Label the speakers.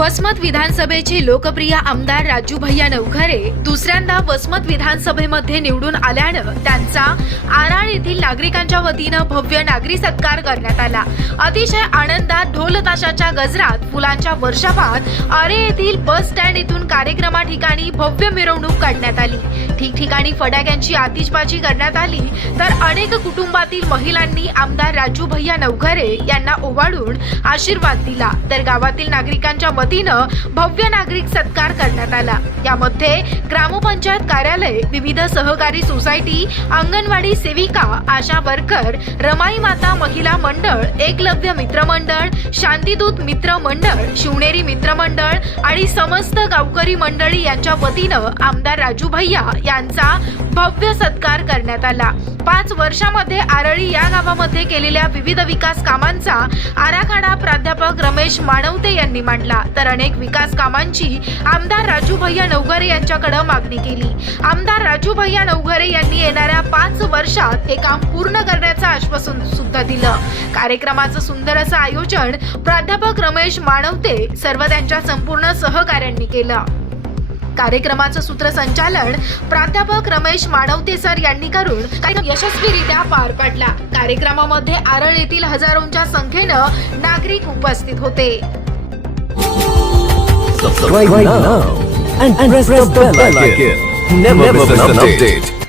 Speaker 1: वसमत विधानसभेचे लोकप्रिय आमदार राजू भैया नवखरे दुसऱ्यांदा वसमत विधानसभेमध्ये निवडून आल्यानं त्यांचा आराळ येथील नागरिकांच्या वतीनं भव्य नागरी सत्कार करण्यात आला. अतिशय आनंदात ढोल ताशाच्या गजरात फुलांच्या वर्षावात आरे येथील बस स्टँड येथून कार्यक्रमा ठिकाणी भव्य मिरवणूक काढण्यात आली. ठिकठिकाणी फटाक्यांची आतिषबाजी करण्यात आली. तर अनेक कुटुंबातील महिलांनी आमदार राजू भैया नवघरे यांना ओवाळून आशीर्वाद दिला. तर गावातील नागरिकांच्या वतीनं भव्य नागरिक सत्कार करण्यात आला. यामध्ये ग्रामपंचायत कार्यालय विविध सहकारी सोसायटी अंगणवाडी सेविका आशा वर्कर रमाई माता महिला मंडळ एकलव्य मित्रमंडळ शांतीदूत मित्र मंडळ शिवनेरी मित्रमंडळ आणि समस्त गावकरी मंडळी यांच्या वतीनं आमदार राजू भैया यांचा भव्य सत्कार करण्यात आला. पाच वर्षामध्ये आरळी या गावामध्ये केलेल्या विविध विकास कामांचा आराखडा प्राध्यापक रमेश मानवते यांनी मांडला. तर अनेक विकास कामांची आमदार राजू भैया नवघरे यांच्याकडे मागणी केली. आमदार राजू भैया नवघरे यांनी येणाऱ्या पाच वर्षात हे काम पूर्ण करण्याचं आश्वासन दिलं कार्यक्रमाचं सुंदर असं आयोजन प्राध्यापक रमेश मानवते सर्व त्यांच्या संपूर्ण सहकाऱ्यांनी केलं कार्यक्रमाचं सूत्रसंचालन प्राध्यापक रमेश मानवते सर यांनी करून कार्यक्रम यशस्वीरित्या पार पाडला कार्यक्रमामध्ये आरळ येथील हजारोंच्या संख्येनं नागरिक उपस्थित होते
Speaker 2: subscribe now and, and press the bell icon. Never miss an update.